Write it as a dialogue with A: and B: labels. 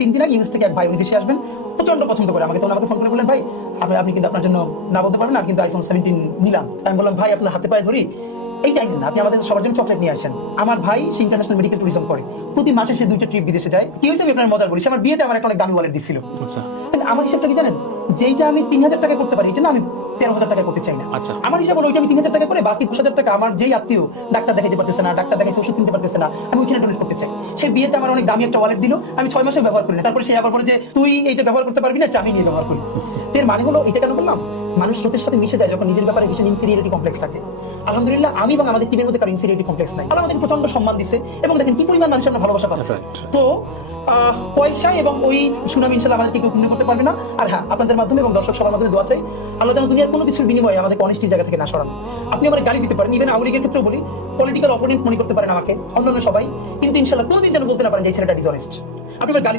A: তিন দিন আগে ইউএস থেকে এক ভাই উনি দেশে আসবেন প্রচণ্ড পছন্দ করে আমাকে। তখন আমাকে ফোন করে বললেন ভাই আপনি আপনি কিন্তু আপনার জন্য না বলতে পারবেন না কিন্তু আইফোন সেভেন্টিন নিলাম। আমি বললাম ভাই আপনার হাতে পায়ে ধরি। এই টাইম না আপনি আমাদের সবার জন্য চকলেট নিয়ে আসেন। আমার ভাই সে ইন্টারন্যাশনাল মেডিকেল ট্যুরিজম করে। প্রতি মাসে সে দুইটা ট্রিপ বিদেশে যায়। কি হয়েছে আমি আপনার মজার বলি সে আমার বিয়েতে আমার একটা অনেক দামি ওয়ালেট দিছিল।
B: আচ্ছা।
A: আমার হিসাবটা কি জানেন? যেইটা আমি তিন হাজার টাকা করতে পারি এটা না আমি তেরো হাজার টাকা করতে চাই না।
B: আচ্ছা।
A: আমার হিসাব হলো ওইটা আমি তিন হাজার টাকা করে বাকি দশ হাজার টাকা আমার যেই আত্মীয় ডাক্তার দেখাতে পারতেছে না ডাক্তার দেখাইছে ওষুধ কিনতে পারতেছে না আমি ওইখানে ডোনেট করতে চাই। সে বিয়েতে আমার অনেক দামি একটা ওয়ালেট দিল আমি ছয় মাসে ব্যবহার করি না। তারপরে সে আবার বলে যে তুই এইটা ব্যবহার করতে পারবি না আমি নিয়ে ব্যবহার করি। তো এর মানে হলো এটা কেন বললাম মানুষ স্রোতের সাথে মিশে যায় যখন নিজের ব্যাপারে ভীষণ ইনফিরিয়রিটি কমপ্লেক্স থাকে। আলহামদুলিল্লাহ আমি এবং আমাদের টিমের মধ্যে কারও ইনফিরিয়রিটি কমপ্লেক্স নাই। আমাদের প্রচণ্ড সম্মান দিছে এবং দেখেন কি পরিমাণ মানুষ আমরা ভালোবাসা পাচ্ছি. তো পয়সা এবং ওই সুনাম ইনশাল্লাহ আমাদেরকে কেউ পূর্ণ করতে পারবে না। আর হ্যাঁ আপনাদের মাধ্যমে এবং দর্শক সবার মাধ্যমে দোয়া চাই, আল্লাহ যেন দুনিয়ার কোনো কিছুর বিনিময়ে আমাদের অনেস্টির জায়গা থেকে না সরান। আপনি আমার গালি দিতে পারেন ইভেন আওয়ামী ক্ষেত্রেও বলি পলিটিক্যাল অপোনেন্ট মনে করতে পারেন আমাকে, অন্যান্য সবাই, কিন্তু ইনশাল্লাহ কোনোদিন যেন বলতে না পারেন যে ছেলেটা ডিসঅনেস্ট আপনি আমার গালি